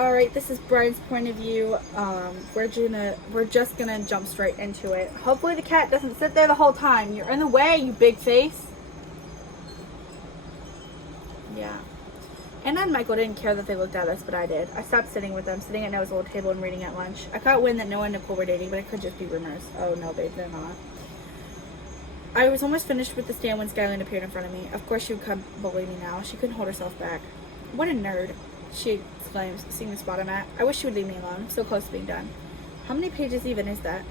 Alright, this is Bryan's point of view. We're just gonna jump straight into it. Hopefully the cat doesn't sit there the whole time. You're in the way, you big face. Yeah. Anna and Michael didn't care that they looked at us, but I did. I stopped sitting with them, sitting at Noah's little table and reading at lunch. I caught wind that Noah and Nicole were dating, but it could just be rumors. Oh no, babe, they're not. I was almost finished with the stand when Skyline appeared in front of me. Of course she would come bully me now. She couldn't hold herself back. What a nerd, she exclaims, seeing the spot I'm at. I wish she would leave me alone. I'm so close to being done. How many pages even is that?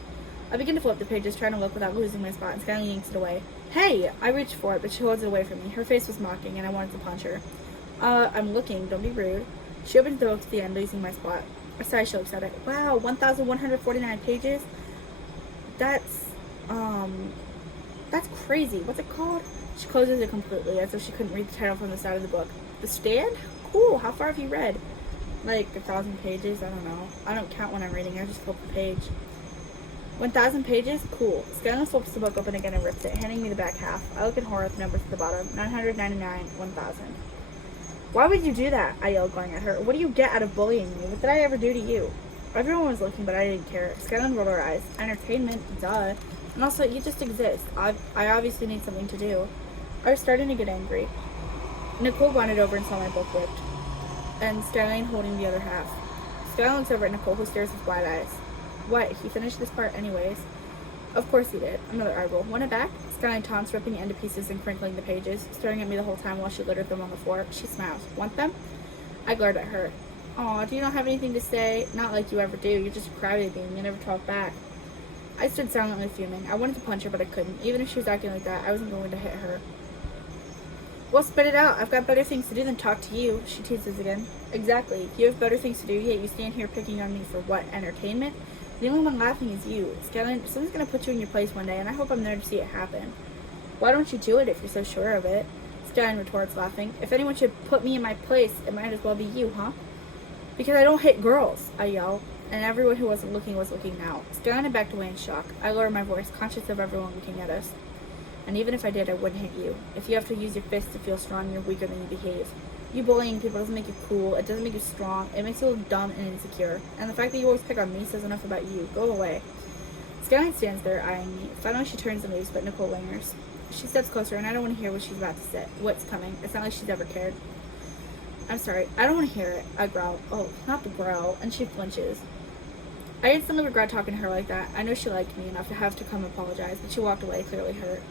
I begin to flip the pages, trying to look without losing my spot, and Skyline yanks it away. Hey! I reached for it, but she holds it away from me. Her face was mocking, and I wanted to punch her. I'm looking. Don't be rude. She opens the book to the end, losing my spot. I sigh. She looks at it. Wow, 1,149 pages? That's crazy. What's it called? She closes it completely, as if she couldn't read the title from the side of the book. The Stand? Cool. How far have you read? Like 1,000 pages? I don't know. I don't count when I'm reading. I just flip the page. 1,000 pages? Cool. Skyline flips the book open again and rips it, handing me the back half. I look in horror at the numbers at the bottom. 999, 1,000. Why would you do that? I yelled, going at her. What do you get out of bullying me? What did I ever do to you? Everyone was looking, but I didn't care. Skyline rolled her eyes. Entertainment? Duh. And also, you just exist. I obviously need something to do. I was starting to get angry. Nicole wandered over and saw my book ripped, and Skyline holding the other half. Skyline looks over at Nicole, who stares with wide eyes. What? He finished this part anyways? Of course he did. Another eye roll. Want it back? Skyline taunts, ripping it into pieces and crinkling the pages, staring at me the whole time while she littered them on the floor. She smiles. Want them? I glared at her. Aw, do you not have anything to say? Not like you ever do. You're just a crybaby and you never talk back. I stood silently fuming. I wanted to punch her, but I couldn't. Even if she was acting like that, I wasn't going to hit her. Well, spit it out. I've got better things to do than talk to you, she teases again. Exactly. You have better things to do, yet you stand here picking on me for what? Entertainment? The only one laughing is you. Skyline, someone's going to put you in your place one day, and I hope I'm there to see it happen. Why don't you do it if you're so sure of it? Skyline retorts, laughing. If anyone should put me in my place, it might as well be you, huh? Because I don't hit girls, I yell, and everyone who wasn't looking was looking now. Skyline backed away in shock. I lowered my voice, conscious of everyone looking at us. And even if I did, I wouldn't hit you. If you have to use your fists to feel strong, you're weaker than you behave. You bullying people doesn't make you cool. It doesn't make you strong. It makes you look dumb and insecure. And the fact that you always pick on me says enough about you. Go away. Skyline stands there, eyeing me. Finally, she turns and leaves, but Nicole lingers. She steps closer, and I don't want to hear what she's about to say. What's coming. It's not like she's ever cared. I'm sorry. I don't want to hear it. I growl. Oh, not the growl. And she flinches. I instantly regret talking to her like that. I know she liked me enough to have to come apologize, but she walked away, clearly hurt.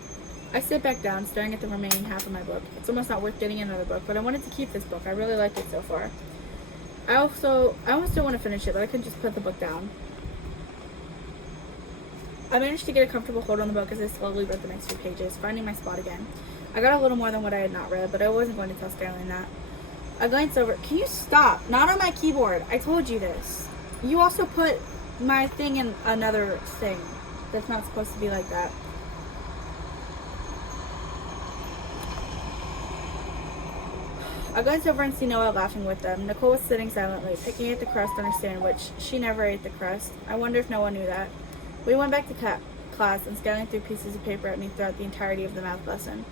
I sit back down, staring at the remaining half of my book. It's almost not worth getting another book, but I wanted to keep this book. I really liked it so far. I almost don't want to finish it, but I couldn't just put the book down. I managed to get a comfortable hold on the book as I slowly read the next few pages, finding my spot again. I got a little more than what I had not read, but I wasn't going to tell Skyline that. I glanced over. Can you stop? Not on my keyboard. I told you this. You also put my thing in another thing. That's not supposed to be like that. I glanced over and see Noah laughing with them. Nicole was sitting silently, picking at the crust on her sandwich. She never ate the crust. I wonder if Noah knew that. We went back to class, and Skyline threw pieces of paper at me throughout the entirety of the math lesson.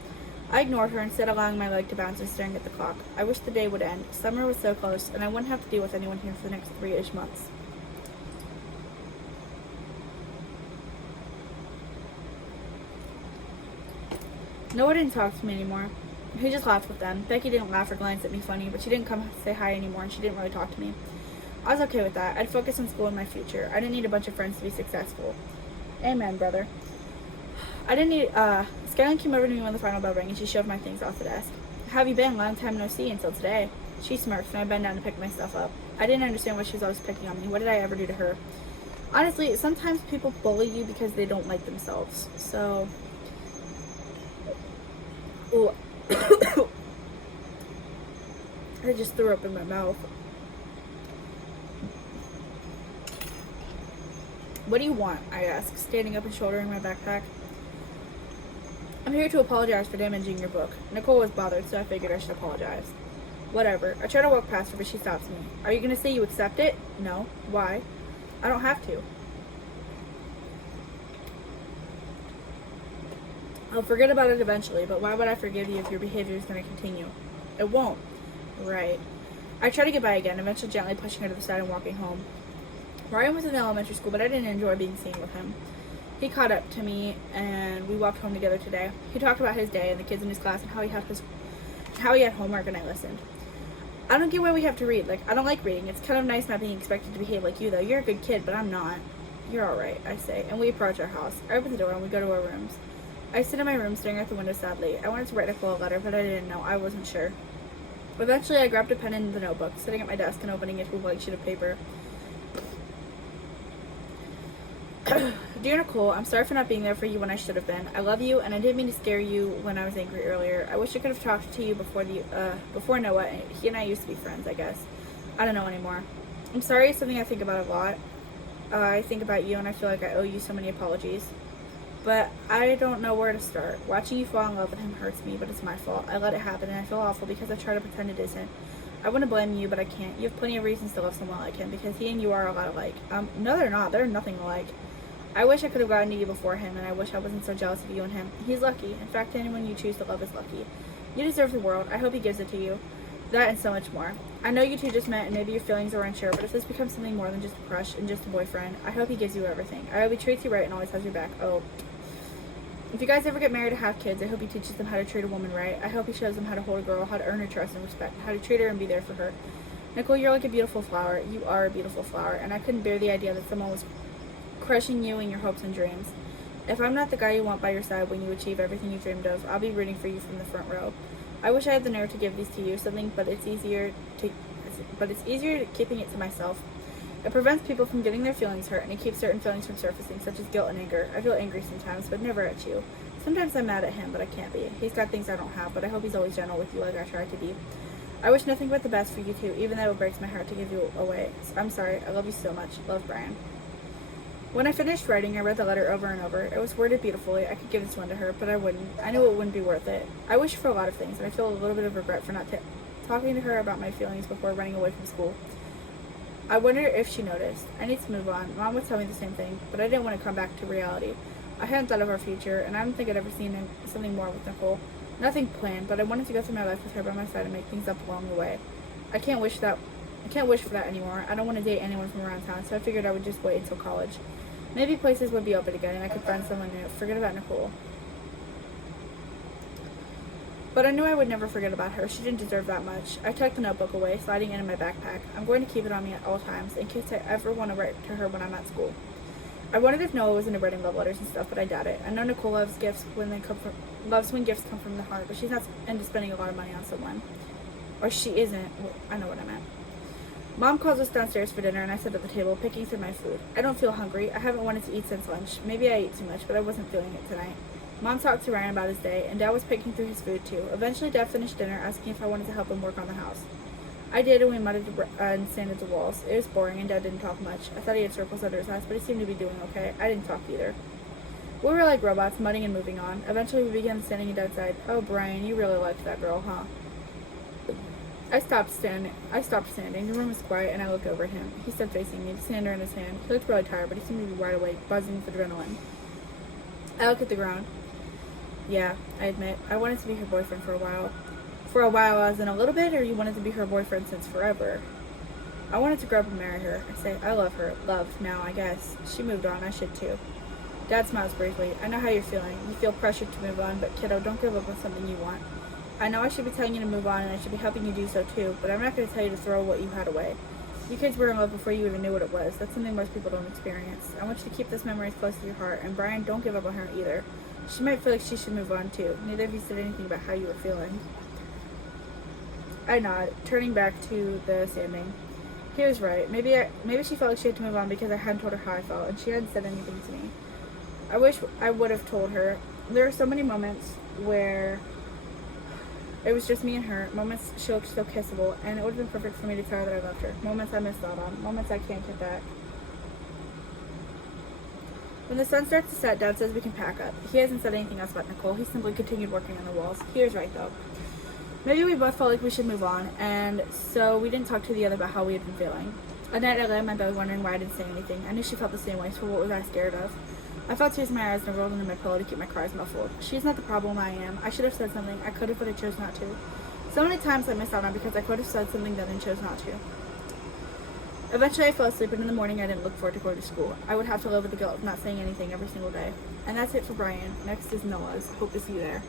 I ignored her, instead allowing my leg to bounce and staring at the clock. I wished the day would end. Summer was so close, and I wouldn't have to deal with anyone here for the next 3-ish months. Noah didn't talk to me anymore. He just laughed with them. Becky didn't laugh or glance at me funny, but she didn't come say hi anymore, and she didn't really talk to me. I was okay with that. I'd focus on school and my future. I didn't need a bunch of friends to be successful. Amen, brother. I didn't need, Skyline came over to me when the final bell rang, and she shoved my things off the desk. How have you been? Long time no see until today. She smirked, and I bent down to pick myself up. I didn't understand why she was always picking on me. What did I ever do to her? Honestly, sometimes people bully you because they don't like themselves. So... Ooh. I just threw up in my mouth. What do you want? I asked, standing up and shouldering my backpack. I'm here to apologize for damaging your book. Nicole was bothered, so I figured I should apologize. Whatever. I try to walk past her, but she stops me. Are you going to say you accept it? No. Why? I don't have to. I'll forget about it eventually, but why would I forgive you if your behavior is going to continue? It won't. Right. I tried to get by again, eventually gently pushing her to the side and walking home. Bryan was in elementary school, but I didn't enjoy being seen with him. He caught up to me, and we walked home together today. He talked about his day and the kids in his class and how he had homework, and I listened. I don't get why we have to read. I don't like reading. It's kind of nice not being expected to behave like you, though. You're a good kid, but I'm not. You're alright, I say, and we approach our house. I open the door and we go to our rooms. I sit in my room staring out the window sadly. I wanted to write Nicole a letter, but I didn't know. I wasn't sure. Eventually, I grabbed a pen and the notebook, sitting at my desk and opening it to a blank sheet of paper. Dear Nicole, I'm sorry for not being there for you when I should have been. I love you, and I didn't mean to scare you when I was angry earlier. I wish I could have talked to you before Noah. He and I used to be friends, I guess. I don't know anymore. I'm sorry, it's something I think about a lot. I think about you, and I feel like I owe you so many apologies. But I don't know where to start. Watching you fall in love with him hurts me, but it's my fault. I let it happen, and I feel awful because I try to pretend it isn't. I want to blame you, but I can't. You have plenty of reasons to love someone like him, because he and you are a lot alike. No, they're not. They're nothing alike. I wish I could have gotten to you before him, and I wish I wasn't so jealous of you and him. He's lucky. In fact, anyone you choose to love is lucky. You deserve the world. I hope he gives it to you. That and so much more. I know you two just met, and maybe your feelings are unsure, but if this becomes something more than just a crush and just a boyfriend, I hope he gives you everything. I hope he treats you right and always has your back. Oh. If you guys ever get married or have kids, I hope he teaches them how to treat a woman right. I hope he shows them how to hold a girl, how to earn her trust and respect, how to treat her and be there for her. Nicole, you're like a beautiful flower. You are a beautiful flower, and I couldn't bear the idea that someone was crushing you and your hopes and dreams. If I'm not the guy you want by your side when you achieve everything you dreamed of, I'll be rooting for you from the front row. I wish I had the nerve to give these to you, but it's easier keeping it to myself. It prevents people from getting their feelings hurt, and it keeps certain feelings from surfacing, such as guilt and anger. I feel angry sometimes, but never at you. Sometimes I'm mad at him, but I can't be. He's got things I don't have, but I hope he's always gentle with you like I try to be. I wish nothing but the best for you two, even though it breaks my heart to give you away. I'm sorry. I love you so much. Love, Bryan. When I finished writing, I read the letter over and over. It was worded beautifully. I could give this one to her, but I wouldn't. I knew it wouldn't be worth it. I wish for a lot of things, and I feel a little bit of regret for not talking to her about my feelings before running away from school. I wonder if she noticed. I need to move on. Mom would tell me the same thing, but I didn't want to come back to reality. I hadn't thought of our future, and I don't think I'd ever seen something more with Nicole. Nothing planned, but I wanted to go through my life with her by my side and make things up along the way. I can't wish for that anymore. I don't want to date anyone from around town, so I figured I would just wait until college. Maybe places would be open again, and I could find someone new. Forget about Nicole. But I knew I would never forget about her. She didn't deserve that much. I tucked the notebook away, sliding it in my backpack. I'm going to keep it on me at all times, in case I ever want to write to her when I'm at school. I wondered if Noah was into writing love letters and stuff, but I doubt it. I know Nicole loves gifts when gifts come from the heart, but she's not into spending a lot of money on someone. Or she isn't. Well, I know what I meant. Mom calls us downstairs for dinner, and I sit at the table, picking through my food. I don't feel hungry. I haven't wanted to eat since lunch. Maybe I ate too much, but I wasn't feeling it tonight. Mom talked to Ryan about his day, and Dad was picking through his food too. Eventually, Dad finished dinner, asking if I wanted to help him work on the house. I did, and we mudded and sanded the walls. It was boring, and Dad didn't talk much. I thought he had circles under his eyes, but he seemed to be doing okay. I didn't talk either. We were like robots, mudding and moving on. Eventually, we began standing at Dad's side. Oh, Bryan, you really liked that girl, huh? I stopped standing. The room was quiet, and I looked over at him. He stood facing me, the sander in his hand. He looked really tired, but he seemed to be wide awake, buzzing with adrenaline. I looked at the ground. Yeah, I admit, I wanted to be her boyfriend for a while. For a while as in a little bit, or you wanted to be her boyfriend since forever? I wanted to grow up and marry her. I say, I love her. Love, now, I guess. She moved on, I should too. Dad smiles briefly. I know how you're feeling. You feel pressured to move on, but kiddo, don't give up on something you want. I know I should be telling you to move on, and I should be helping you do so too, but I'm not going to tell you to throw what you had away. You kids were in love before you even knew what it was. That's something most people don't experience. I want you to keep those memories close to your heart, and Bryan, don't give up on her either. She might feel like she should move on too. Neither of you said anything about how you were feeling. I nod, turning back to the sanding. He was right. Maybe she felt like she had to move on because I hadn't told her how I felt, and she hadn't said anything to me. I wish I would have told her. There are so many moments where it was just me and her, moments she looked so kissable, and it would have been perfect for me to tell her that I loved her. Moments I missed out on, moments I can't get back. When the sun starts to set, Dad says we can pack up. He hasn't said anything else about Nicole. He simply continued working on the walls. He was right, though. Maybe we both felt like we should move on, and so we didn't talk to the other about how we had been feeling. At night, I lay on my bed wondering why I didn't say anything. I knew she felt the same way, so what was I scared of? I felt tears in my eyes and I rolled into my pillow to keep my cries muffled. She's not the problem, I am. I should have said something. I could have, but I chose not to. So many times I missed out on because I could have said something then and chose not to. Eventually I fell asleep, and in the morning I didn't look forward to going to school. I would have to live with the guilt of not saying anything every single day. And that's it for Bryan. Next is Noah's. Hope to see you there.